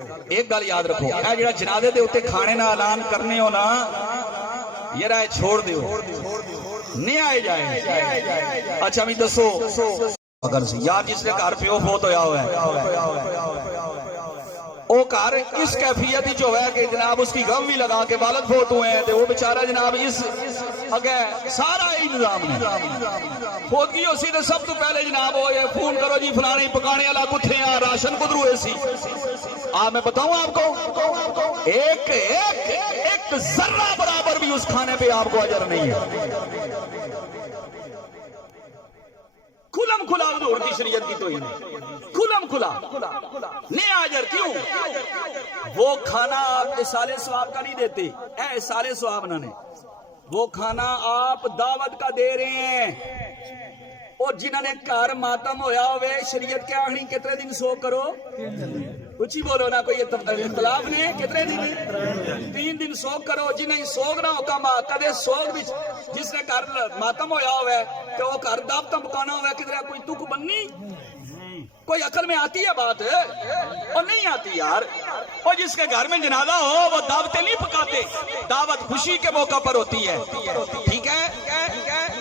ایک گل یاد رکھو، اے جڑا جنازے دے اوتے کھانے نہ اعلان کرنے ہو نا، یہ رائے چھوڑ دیو، نہیں آئے جائے۔ اچھا بھی دسو، اگر یا جس نے گھر پیو فوت ہویا ہوا ہے، وہ گھر اس کیفیت ہی جو ہے کہ جناب اس کی غم بھی لگا کے والد فوت ہوئے ہیں، وہ بیچارہ جناب اس اگر سارا ہی نظام نے فوتگی ہو سی تو سب تو پہلے جناب ہو یہ فون کرو جی فلانے پکانے والا کتھے ہیں، راشن کدھر ہوئے سی۔ میں بتاؤں آپ کو ایک ذرہ برابر بھی اس کھانے پہ آپ کو اجر نہیں ہے۔ کھلم کھلا حضور کی شریعت کی تو ہی نہیں، کھلم کھلا نہیں اجر۔ کیوں؟ وہ کھانا آپ اصالِ ثواب کا نہیں دیتے، اے اصالِ ثواب نہ نے، وہ کھانا آپ دعوت کا دے رہے ہیں۔ اور جنہوں نے کار ماتم ہویا ہوئے شریعت کے آخری کتنے دن سو کرو، کچھ ہی بولو نا، کوئی اختلاف نہیں، کتنے دن؟ 3 دن سوگ کرو۔ جنہیں سوگ نہ ہوتا کدے سوگ بھی جس نے کار ماتم ہویا ہوئے تو وہ کار دعوت مکانا ہوئے کدھر کوئی تک بننی، کوئی عقل میں آتی ہے بات؟ اور نہیں آتی یار۔ اور جس کے گھر میں جنازہ ہو وہ دعوتیں نہیں پکاتے، دعوت خوشی کے موقع پر ہوتی ہے، ٹھیک ہے؟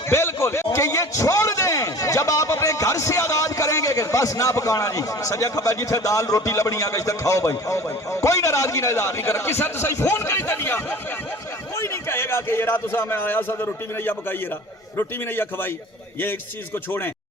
بالکل کہ یہ چھوڑ دیں، جب آپ اپنے گھر سے آغاز کریں گے کہ بس نہ پکانا جی، سجا کھبا جی تھے دال روٹی لبنی آگے تک کھاؤ بھائی، کوئی ناراضگی نہ اظہار نہیں کرا، کس حد سے فون کری دنیا کوئی نہیں کہے گا کہ یہ رات اسا میں آیا سا روٹی بھی نہیں پکائی، یہ روٹی بھی نہیں کھوائی۔ یہ ایک چیز کو چھوڑیں۔